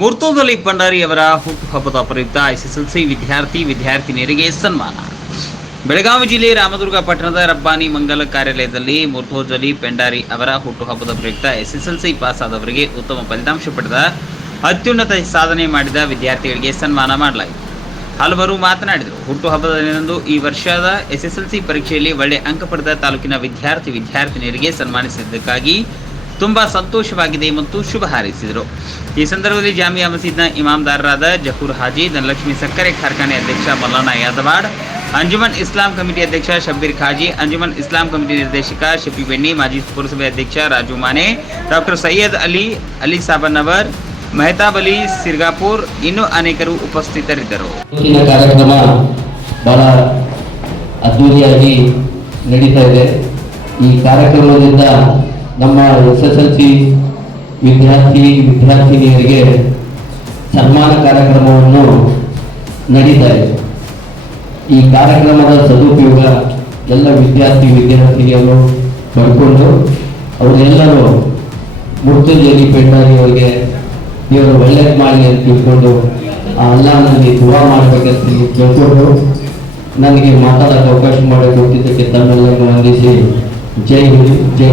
ಮುರ್ತೋದಲಿ ಭಂಡಾರಿಯವರ ಹುಟ್ಟುಹಬ್ಬದ ಪ್ರಯುಕ್ತ ಎಸ್ಎಸ್ಎಲ್ಸಿ ವಿದ್ಯಾರ್ಥಿ ವಿದ್ಯಾರ್ಥಿನಿಯರಿಗೆ ಸನ್ಮಾನ. ಬೆಳಗಾವಿ ಜಿಲ್ಲೆ ರಾಮದುರ್ಗ ಪಟ್ಟಣದ ರಬ್ಬಾನಿ ಮಂಗಲ ಕಾರ್ಯಾಲಯದಲ್ಲಿ ಮುರ್ತೋಜಲಿ ಪೆಂಡಾರಿ ಅವರ ಹುಟ್ಟುಹಬ್ಬದ ಪ್ರಯುಕ್ತ ಎಸ್ಎಸ್ಎಲ್ಸಿ ಪಾಸ್ ಆದವರಿಗೆ ಉತ್ತಮ ಫಲಿತಾಂಶ ಪಡೆದ ಅತ್ಯುನ್ನತ ಸಾಧನೆ ಮಾಡಿದ ವಿದ್ಯಾರ್ಥಿಗಳಿಗೆ ಸನ್ಮಾನ ಮಾಡಲಾಯಿತು. ಹಲವರು ಮಾತನಾಡಿದರು ಹುಟ್ಟುಹಬ್ಬದ ದಿನದಂದು ಈ ವರ್ಷದ ಎಸ್ಎಸ್ಎಲ್ಸಿ ಪರೀಕ್ಷೆಯಲ್ಲಿ ಒಳ್ಳೆ ಅಂಕ ಪಡೆದ ತಾಲೂಕಿನ ವಿದ್ಯಾರ್ಥಿ ವಿದ್ಯಾರ್ಥಿನಿಯರಿಗೆ ಸನ್ಮಾನಿಸಿದ್ದಕ್ಕಾಗಿ ತುಂಬಾ ಸಂತೋಷವಾಗಿದೆ ಮತ್ತು ಶುಭ ಹಾರೈಸಿದರು. ಈ ಸಂದರ್ಭದಲ್ಲಿ ಜಾಮಿಯಾ ಮಸೀದ್ನ ಇಮಾಮ್ದಾರರಾದ ಜಹೂರ್ ಹಾಜಿ, ಧನಲಕ್ಷ್ಮಿ ಸಕ್ಕರೆ ಕಾರ್ಖಾನೆ ಅಧ್ಯಕ್ಷ ಮಲ್ಲಾನಾ ಯಾದವಾಡ್, ಅಂಜುಮನ್ ಇಸ್ಲಾಂ ಕಮಿಟಿ ಅಧ್ಯಕ್ಷ ಶಬ್ಬೀರ್ ಖಾಜಿ, ಅಂಜುಮನ್ ಇಸ್ಲಾಂ ಕಮಿಟಿ ನಿರ್ದೇಶಕ ಶಫಿ ಬೆಣ್ಣಿ, ಮಾಜಿ ಪುರಸಭೆ ಅಧ್ಯಕ್ಷ ರಾಜು ಮಾನೆ ಡಾಕ್ಟರ್ ಸೈಯದ್ ಅಲಿ ಅಲಿ ಸಾಬನ್ನವರ್, ಮೆಹತಾಬ್ ಅಲಿ ಸಿರ್ಗಾಪುರ್ ಇನ್ನೂ ಅನೇಕರು ಉಪಸ್ಥಿತರಿದ್ದರು. ಕಾರ್ಯಕ್ರಮ ಬಹಳ ಅದ್ದೂರಿಯಾಗಿ ನಡೀತಾ ಇದೆ. ಈ ಕಾರ್ಯಕ್ರಮದಿಂದ ನಮ್ಮ ಎಸ್ ಎಸ್ ಎಲ್ ಸಿ ವಿದ್ಯಾರ್ಥಿ ವಿದ್ಯಾರ್ಥಿನಿಯರಿಗೆ ಸನ್ಮಾನ ಕಾರ್ಯಕ್ರಮವನ್ನು ನಡೀತಾ ಇದೆ ಈ ಕಾರ್ಯಕ್ರಮದ ಸದುಪಯೋಗ ಎಲ್ಲ ವಿದ್ಯಾರ್ಥಿ ವಿದ್ಯಾರ್ಥಿನಿಯರು ಪಡ್ಕೊಂಡು ಅವರೆಲ್ಲರೂ ಮುರ್ತುಂಜಲಿ ಪೆಂಡಾರಿಯವರಿಗೆ ದೇವರು ಒಳ್ಳೇದು ಮಾಡಲಿ ಅಂತ ತಿಳ್ಕೊಂಡು ಆ ಅಲ್ಲ ನನಗೆ ದುವಾ ಮಾಡಬೇಕಂತ ಹೇಳಿ ಕೇಳ್ಕೊಂಡು ನನಗೆ ಮಾತಾಡೋಕೆ ಅವಕಾಶ ಮಾಡಿ ಕೊಟ್ಟಿದ್ದಕ್ಕೆ ತಮ್ಮೆಲ್ಲರಿಗೂ ವಂದಿಸಿ. ಜೈ ಜೈ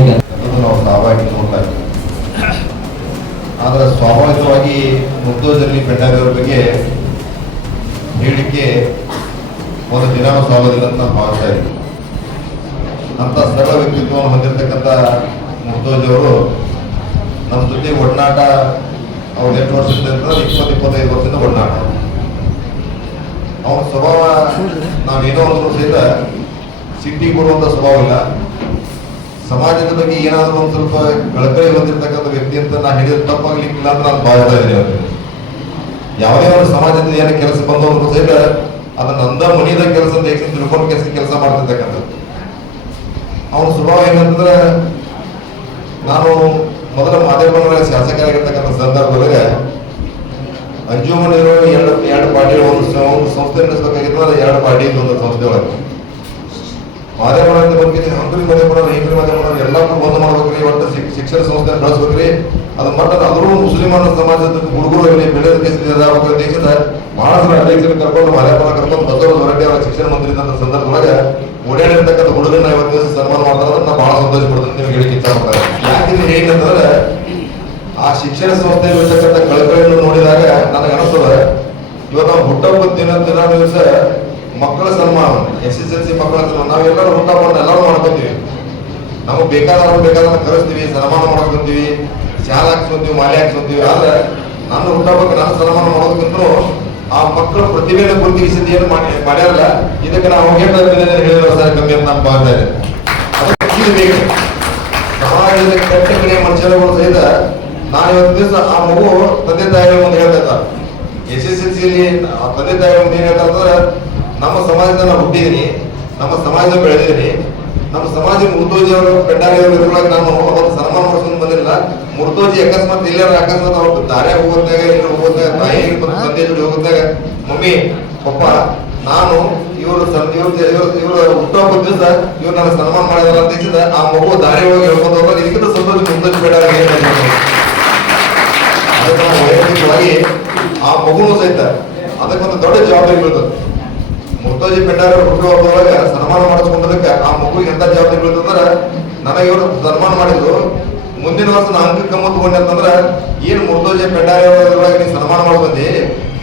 ಅದನ್ನು ನಾವು ಸಾವಾಗಿ ನೋಡ್ತಾ ಇದ್ದೀವಿ ಆದರೆ ಸ್ವಾಭಾವಿಕವಾಗಿ ಮುದ್ದೋಜಲ್ಲಿ ಬೆಂಡಾರಿಯವರ ಬಗ್ಗೆ ಹೇಳಿಕೆ ಒಂದು ದಿನ ಸಾಲೋದಿಲ್ಲ ಅಂತ ನಾನು ಭಾವಿಸ್ತಾ ಇದ್ದೀನಿ. ಅಂತ ಸರಳ ವ್ಯಕ್ತಿತ್ವವನ್ನು ಹೊಂದಿರತಕ್ಕಂಥ ಮುದ್ದೋಜಿಯವರು ನಮ್ಮ ಜೊತೆ ಒಡನಾಟ ಅವ್ರು ಎಂಟು ವರ್ಷದಿಂದ ಇಪ್ಪತ್ತು, ಇಪ್ಪತ್ತೈದು ವರ್ಷದಿಂದ ಒಡನಾಟ. ಅವನ ಸ್ವಭಾವ ನಾವೇನೋ ಒಂದು ಸಹಿತ ಸಿಟ್ಟಿಗೆ ಕೊಡುವಂಥ ಸ್ವಭಾವ ಇಲ್ಲ. ಸಮಾಜದ ಬಗ್ಗೆ ಏನಾದರೂ ಒಂದು ಸ್ವಲ್ಪ ಕಳಕಳಿ ಹೊಂದಿರತಕ್ಕಂಥ ವ್ಯಕ್ತಿ ಅಂತ ನಾ ಹೇಳಿದ್ರೆ ತಪ್ಪಾಗ್ಲಿಕ್ಕಿಲ್ಲ ಅಂತ ನಾನು ಭಾವಿಸ್ತಾ ಇದ್ದೀನಿ ಅವರು ಯಾವುದೇ ಒಂದು ಸಮಾಜದ ಏನೋ ಕೆಲಸ ಬಂದವರು ಸಹಿತ ಅದನ್ನ ನಂದ ಮನಿದ ಕೆಲಸ ಅಂತ ಹೇಗೆ ತಿಳ್ಕೊಂಡು ಕೆಲಸ ಕೆಲಸ ಮಾಡ್ತಿರ್ತಕ್ಕಂಥದ್ದು. ಅವನ ಸ್ವಭಾವ ಏನಂತಂದ್ರೆ, ನಾನು ಮೊದಲ ಮಾಧ್ಯಮಗಳ ಶಾಸಕರಾಗಿರ್ತಕ್ಕಂಥ ಸಂದರ್ಭದಾಗ ಅಂಜುಮನ್ ಇರೋ ಎರಡು ಎರಡು ಪಾರ್ಟಿ ಒಂದು ಒಂದು ಸಂಸ್ಥೆ ನಡೆಸಬೇಕಾಗಿತ್ತು, ಅದು ಎರಡು ಪಾರ್ಟಿ ಒಂದು ಸಂಸ್ಥೆ ಒಳಗೆ. ಮಾಧ್ಯಮ ಅಂತ ಬಗ್ಗೆ ಹಂಗ್ರಿ ಮಾಧ್ಯಮ ಹಿಂಗ್ರಿ ಮಾಡೋರು ಎಲ್ಲರೂ ಬಂದ್ ಮಾಡ್ಬೇಕ್ರಿ. ಒಟ್ಟು ಶಿಕ್ಷಣ ಸಂಸ್ಥೆ ಬೆಳೆಸ್ಬೇಕ್ರಿ. ಅದು ಮಟ್ಟ ಅದರೂ ಮುಸ್ಲಿಮಾನ ಸಮಾಜದ ಹುಡುಗರು ಇಲ್ಲಿ ಬೆಳೆದ ದೇಶದ ಬಹಳ ಜನ ಅಧ್ಯಕ್ಷರು ಕರ್ಕೊಂಡು ಮಾಧ್ಯಮ ಕರ್ಕೊಂಡು ಬಸವರಾಜ ಹೊರಟ್ಟಿ ಅವರ ಶಿಕ್ಷಣ ಮಂತ್ರಿ ಇದ್ದಂತ ಸಂದರ್ಭದೊಳಗೆ ಓಡಾಡಿರ್ತಕ್ಕಂಥ ಹುಡುಗನ ಇವತ್ತು ದಿವಸ ಸನ್ಮಾನ ಮಾಡ್ತಾರೆ ನಾನು ಬಹಳ ಸಂತೋಷ ಪಡ್ತೀನಿ ನಿಮ್ಗೆ ಹೇಳಿ ಇಚ್ಛೆ ಮಾಡ್ತಾರೆ ಯಾಕೆ ಹೇಗಂತಂದ್ರೆ ಆ ಶಿಕ್ಷಣ ಸಂಸ್ಥೆಯಲ್ಲಿ ಇರ್ತಕ್ಕಂಥ ಕಳಕಳಿಯನ್ನು ನೋಡಿದಾಗ ನನಗೆ ಅನಿಸ್ತದೆ ಇವತ್ತು ನಾವು ಹುಟ್ಟಹಬ್ಬದ ದಿನ ದಿನ ದಿವಸ ಮಕ್ಕಳ ಸನ್ಮಾನ ಎಸ್ ಎಸ್ ಎಲ್ ಸಿ ಮಕ್ಕಳ ಸನ್ಮಾನ, ನಾವೆಲ್ಲರೂ ಹುಟ್ಟಹಬ್ಬವನ್ನು ಎಲ್ಲರೂ ಮಾಡ್ಕೊತೀವಿ. ನಮಗೆ ಬೇಕಾದವ್ರು ಬೇಕಾದ್ರೆ ಕರೆಸ್ತೀವಿ, ಸನ್ಮಾನ ಮಾಡ್ಕೊಂತೀವಿ, ಶಾಲೆ ಹಾಕ್ಸ್ಕೊಂತೀವಿ, ಮಾಲೆ ಹಾಕ್ಸ್ಕೊಂತೀವಿ. ಆದ್ರೆ ನನ್ನ ಹುಟ್ಟಹಬ್ಬಕ್ಕೆ ನಾನು ಸನ್ಮಾನ ಮಾಡೋದಕ್ಕಿಂತ ಆ ಮಕ್ಕಳ ಪ್ರತಿಭೆಯನ್ನು ಗುರುತಿಸಿದ ಏನು ಮಾಡಿ ಮಾಡ್ಯಾರಲ್ಲ, ಇದಕ್ಕೆ ನಾವು ಹೇಳಿದ್ರೆ ಸರ್ ಕಮ್ಮಿ ಅಂತ ನಾನು ಭಾವಿಸ್ತಾ ಇದು. ಸಮಾಜದ ಕೆಟ್ಟ ಕಡೆ ಮನುಷ್ಯರುಗಳು ಸಹಿತ ನಾನು ಇವತ್ತು ದಿವಸ ಆ ಮಗು ತಂದೆ ತಾಯಿ ಮುಂದೆ ಹೇಳ್ತಾ ಎಸ್ ಎಸ್ ಎಲ್ ಸಿಲಿ ತಂದೆ ತಾಯಿ ಮುಂದೆ ಹೇಳ್ತಾ ಅಂತಂದ್ರೆ ನಮ್ಮ ಸಮಾಜದ ನಾವು ಹುಟ್ಟಿದೀನಿ, ನಮ್ಮ ಸಮಾಜ ಬೆಳೆದಿದ್ದೀನಿ ನಮ್ಮ ಸಮಾಜ ಮುರ್ತೋಜಿ ಅವರು ಅವರು ನಾನು ಅವ್ರ ಸನ್ಮಾನ ಮಾಡ್ಕೊಂಡು ಬಂದಿಲ್ಲ ಮುರ್ತೋಜಿ ಅಕಸ್ಮಾತ್ ಇಲ್ಲ ಅಕಸ್ಮಾತ್ ಅವ್ರು ದಾರೆ ಹೋಗೋದಾಗ ಇಲ್ಲಿ ಹೋಗೋದಾಗ ತಾಯಿ ತಂದೆ ಜೊತೆ ಹೋಗೋದಾಗ ಮಮ್ಮಿ, ಪಪ್ಪ, ನಾನು ಇವರು ಇವರು ಹುಟ್ಟೋ ಹುಟ್ಟುಹಬ್ಬದ ದಿವಸ ಇವ್ರು ನನ್ನ ಸನ್ಮಾನ ಮಾಡಿದಾರ ಅಂತ ಇದ್ದ ಆ ಮಗು ದಾರಿ ಹೋಗಿ ಹೇಳ್ಕೊಂಡು ಹೋಗೋದು ಇದಕ್ಕಿಂತ ಸಂತೋಷ ಮುರ್ತೋಜಿ ಬೇಡ ವೈಯಕ್ತಿಕವಾಗಿ ಆ ಮಗುನೂ ಸಹಿತ ಅದಕ್ಕೊಂದು ದೊಡ್ಡ ಜವಾಬ್ದಾರಿ ಬೀಳ್ತದೆ. ಮುರ್ತೋಜಿ ಪೆಟ್ಟಾರ ಹುಟ್ಟುಹಬ್ಬದೊಳಗೆ ಸನ್ಮಾನ ಮಾಡಿಸ್ಕೊಂಡದಕ್ಕೆ ಆ ಮಗುವಿಗೆ ಎಂತ ಜವಾಬ್ದಾರಿ ಬೀಳ್ತಂದ್ರೆ ನನಗೆ ಇವರು ಸನ್ಮಾನ ಮಾಡಿದ್ರು ಮುಂದಿನ ವರ್ಷ ನಾ ಅಂಕ ಕಮ್ಮ ಅಂತಂದ್ರೆ, ಏನು ಮುರ್ತೋಜಿ ಪೆಂಡಾರಿ ಒಳಗೆ ನೀ ಸನ್ಮಾನ ಮಾಡ್ಕೊಂಡಿ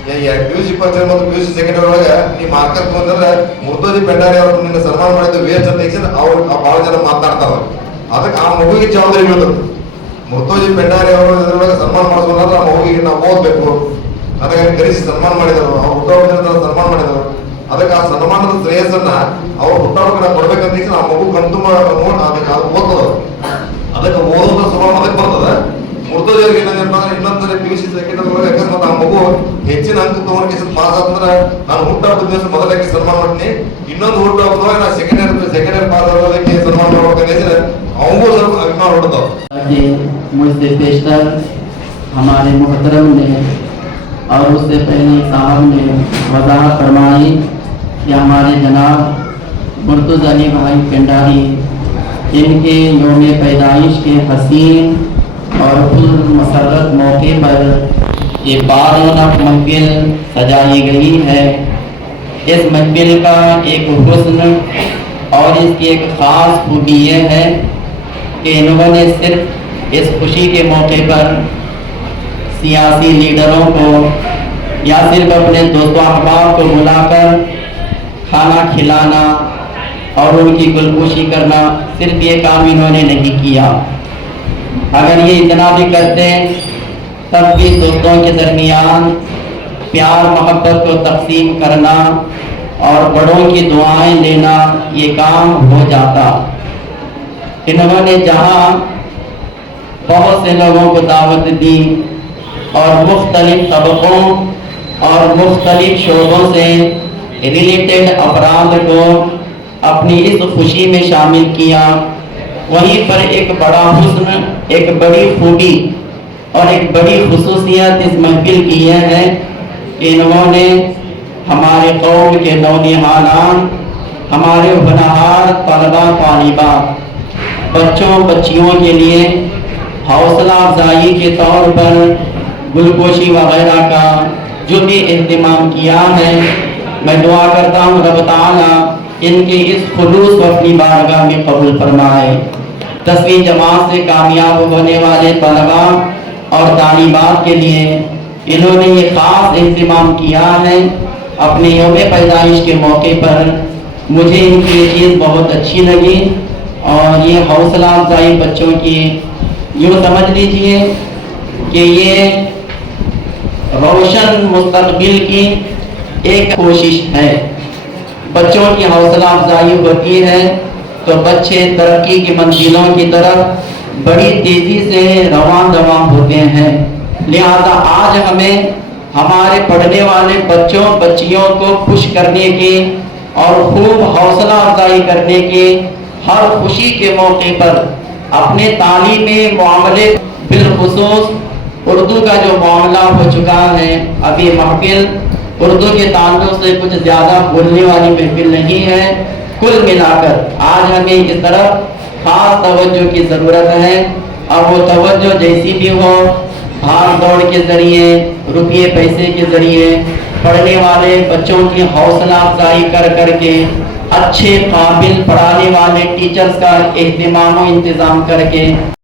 ಪಿ ಯು ಸಿ ಫಸ್ಟ್ ಮತ್ತು ಪಿ ಯು ಸಿ ಸೆಕೆಂಡ್ ಒಳಗೆ ನೀ ಮಾರ್ಕಸ್ ಬಂದ್ರೆ ಮುರ್ತೋಜಿ ಪೆಂಡಾರಿ ಅವರು ನಿನ್ನ ಸನ್ಮಾನ ಮಾಡಿದ್ದು ವೇಸ್ಟ್ ಅಂತ ಅವ್ರು ಬಹಳ ಜನ ಮಾತಾಡ್ತಾರೆ. ಅದಕ್ಕೆ ಆ ಮಗುವಿಗೆ ಜವಾಬ್ದಾರಿ ಬೀಳ್ತದೆ. ಮುರ್ತೋಜಿ ಪೆಂಡಾರಿ ಅವರು ಇದರೊಳಗೆ ಸನ್ಮಾನ ಮಾಡಿಸ್ಕೊಂಡ್ರೆ ಆ ಮಗುವಿಗೆ ನಾವು ಓದ್ಬೇಕು. ನನಗೆ ಕರೆಸಿ ಸನ್ಮಾನ ಮಾಡಿದರು. ಅವ್ರು ಹುಟ್ಟುಹಬ್ಬದಿಂದ ಸನ್ಮಾನ ಮಾಡಿದರು. ಅದಕ್ಕೆ ಆ ಸನ್ಮಾನದ ಶ್ರೇಯಸ್ಸನ್ನ ಅವ್ರು ಹುಟ್ಟುಹಬ್ಬಕ್ಕೆ ನಾವು ಕೊಡ್ಬೇಕಂತ ಹೇಳಿ ಆ ಮಗು ಕಣ್ತುಂಬ ನೋಡಿ ಅದಕ್ಕೆ ಅದು ಓದ್ತದ ಅದಕ್ಕೆ ಓದೋದ ಸ್ವಭಾವ ಅದಕ್ಕೆ ಬರ್ತದ ಮುರ್ತೋಜಿಯವ್ರಿಗೆ ಏನಪ್ಪ ಅಂದ್ರೆ ಇನ್ನೊಂದ್ಸರಿ ಪಿ ಯು ಸಿ ಸೆಕೆಂಡ್ ಒಳಗೆ ಅಕಸ್ಮಾತ್ ಆ ಮಗು ಹೆಚ್ಚಿನ ಅಂಕ ತಗೊಂಡ್ಕೆ ಪಾಸ್ ಆದ್ರೆ ನಾನು ಹುಟ್ಟುಹಬ್ಬದ ದಿವಸ ಮೊದಲಕ್ಕೆ ಸನ್ಮಾನ ಮಾಡ್ತೀನಿ ಇನ್ನೊಂದು ಹುಟ್ಟುಹಬ್ಬದೊಳಗೆ ನಾನು second year second year pass ಆಗೋದಕ್ಕೆ ಸನ್ಮಾನ ಮಾಡ್ಬೇಕಂತ ಹೇಳಿದ್ರೆ ಅವನಿಗೂ ಸ್ವಲ್ಪ ಅಭಿಮಾನ ಹೊಡ್ತಾವ कि मुझसे पेशतर हमारे मोहतरम ने और उससे पहले साहब ने वजाहत फरमाई کہ ہمارے جناب مرتض علی بھائی پنڈاری، جن کے یوم پیدائش کے حسین اور مسرت موقع پر یہ بارون رونق محفل سجائی گئی ہے۔ اس محفل کا ایک حسن اور اس کی ایک خاص خوبی یہ ہے کہ انہوں نے صرف اس خوشی کے موقع پر سیاسی لیڈروں کو یا صرف اپنے دوست و احباب کو بلا کر کھانا کھلانا اور ان کی گلگوشی کرنا صرف یہ کام انہوں نے نہیں کیا۔ اگر یہ اتنا بھی کرتے، تب بھی دوستوں کے درمیان پیار محبت کو تقسیم کرنا اور بڑوں کی دعائیں لینا یہ کام ہو جاتا۔ انہوں نے جہاں بہت سے لوگوں کو دعوت دی اور مختلف طبقوں اور مختلف شعبوں سے ریلیٹڈ افراد کو اپنی اس خوشی میں شامل کیا۔ وہیں پر ایک بڑا حسن، ایک بڑی خوبی اور ایک بڑی خصوصیت اس محفل کی یہ ہے کہ انہوں نے ہمارے قوم کے نونحالان ہمارے بنہار طلبہ طالبات بچوں، بچیوں کے لیے حوصلہ افزائی کے طور پر گلکوشی وغیرہ کا جو بھی اہتمام کیا ہے میں دعا کرتا ہوں، رب تعالیٰ ان کے اس خلوص کو اپنی بارگاہ میں قبول فرمائے۔ تصویر جماعت سے کامیاب ہونے والے طلبا اور تعلیمات کے لیے انہوں نے یہ خاص اہتمام کیا ہے۔ اپنے یوم پیدائش کے موقع پر مجھے ان کی یہ چیز بہت اچھی لگی اور یہ حوصلہ افزائی بچوں کی یوں سمجھ لیجیے کہ یہ روشن مستقبل کی ایک کوشش ہے۔ بچوں کی حوصلہ افزائی ہوتی ہے۔ تو بچے ترقی کی منزلوں کی طرف بڑی تیزی سے رواں رواں ہوتے ہیں۔ لہذا آج ہمیں ہمارے پڑھنے والے بچوں، بچیوں کو خوش کرنے کے اور خوب حوصلہ افزائی کرنے کے ہر خوشی کے موقع پر اپنے تعلیمی معاملے بالخصوص اردو کا جو معاملہ ہو چکا ہے، ابھی محفل اردو کے تعلق سے کچھ زیادہ بھولنے والی محفل نہیں ہے، کل ملا کر آج ہمیں اس طرف خاص توجہ کی ضرورت ہے اور وہ توجہ جیسی بھی ہو، بھاگ دوڑ کے ذریعے، روپیے پیسے کے ذریعے، پڑھنے والے بچوں کی حوصلہ افزائی کر کر کے، اچھے قابل پڑھانے والے ٹیچرز کا اہتمام و انتظام کر کے۔